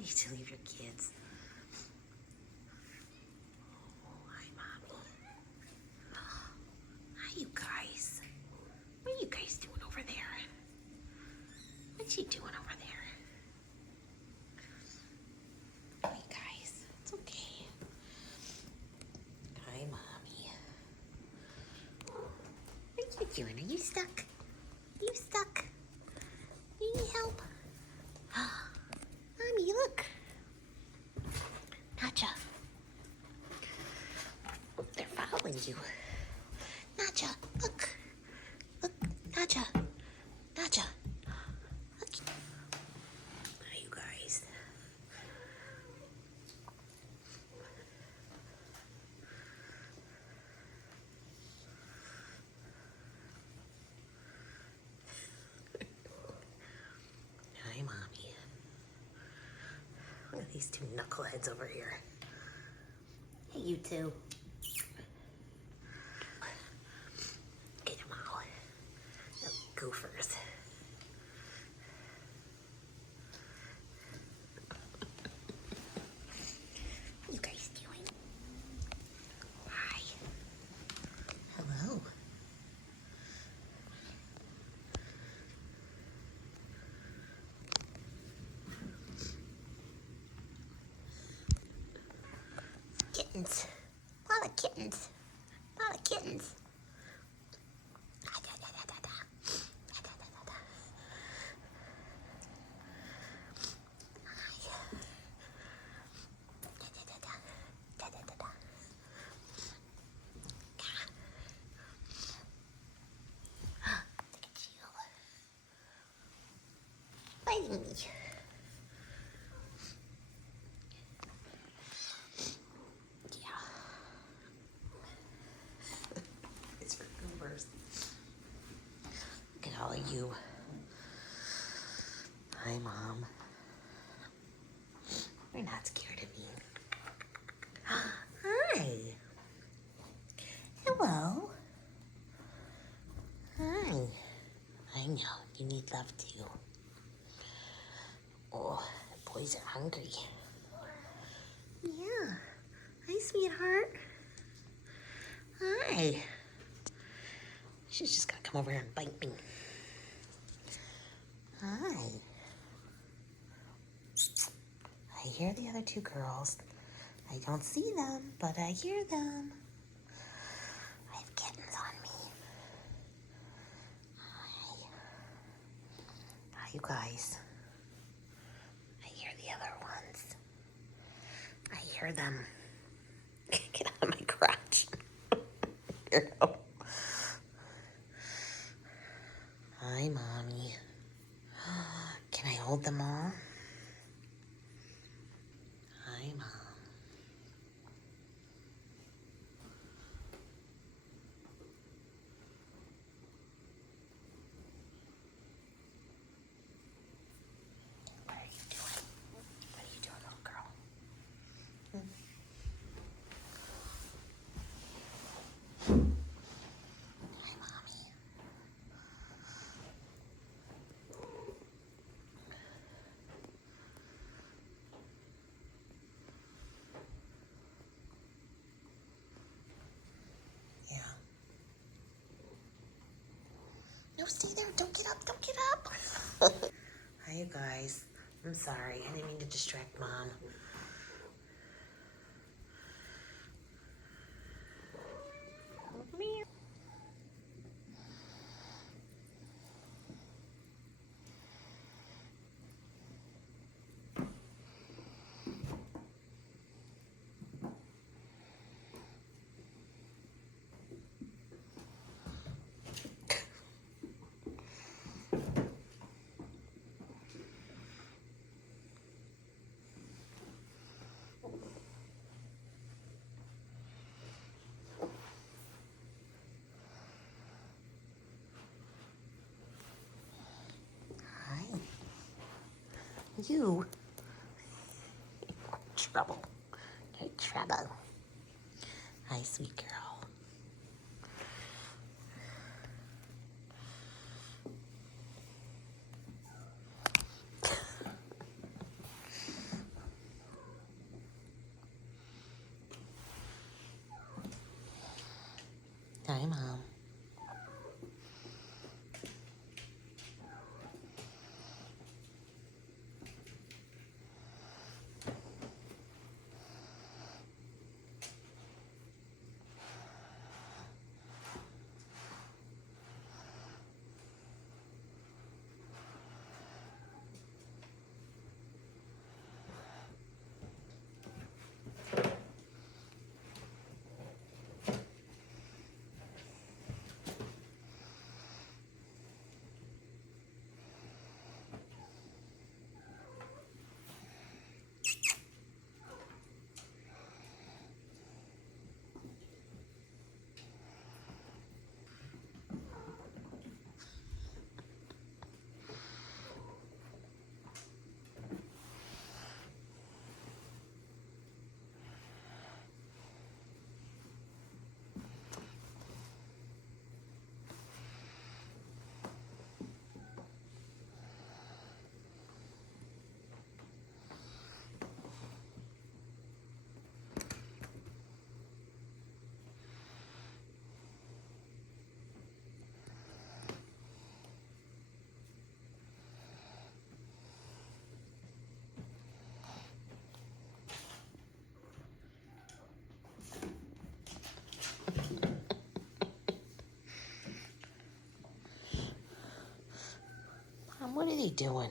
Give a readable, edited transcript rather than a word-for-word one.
need to leave your kids. Oh, hi, Mommy. Hi, you guys. What are you guys doing over there? What's she doing over there? Hi, guys. It's okay. Hi, Mommy. What are you doing? Are you stuck? Are you stuck? Do you need help? Mommy, look. Nacha. They're following you. Nacha, look. Look, Nacha. Nacha. Look. Hi, you guys. Hi, Mommy. Look at these two knuckleheads over here. Hey, you two. Get them out. Oh, goofers. What are you guys doing? Hi. Hello. Kittens. A lot of kittens. A lot of kittens. Look at you. Biting me. Yeah. It's for goobers. Look at all of you. Hi, Mom. You're not scared of me. Hi. Hello. Hi. I know, you need love too. Oh, the boys are hungry. Yeah. Hi, sweetheart. Hi. She's just gonna come over here and bite me. Hi. I hear the other two girls. I don't see them, but I hear them. I have kittens on me. Hi. Hi, you guys. I hear the other ones. I hear them. Get out of my crotch. Here you go. Hi, Mommy. Can I hold them all? Hi, Mom. What are you doing? What are you doing, little girl? Hi, Mommy. Yeah. No, stay there. Don't get up. Don't get up. Hi, you guys. I'm sorry. I didn't mean to distract Mom. Meow. Hi. You. Trouble. You're trouble. Hi, sweet girl. Hi, Mom. Mom, what are they doing?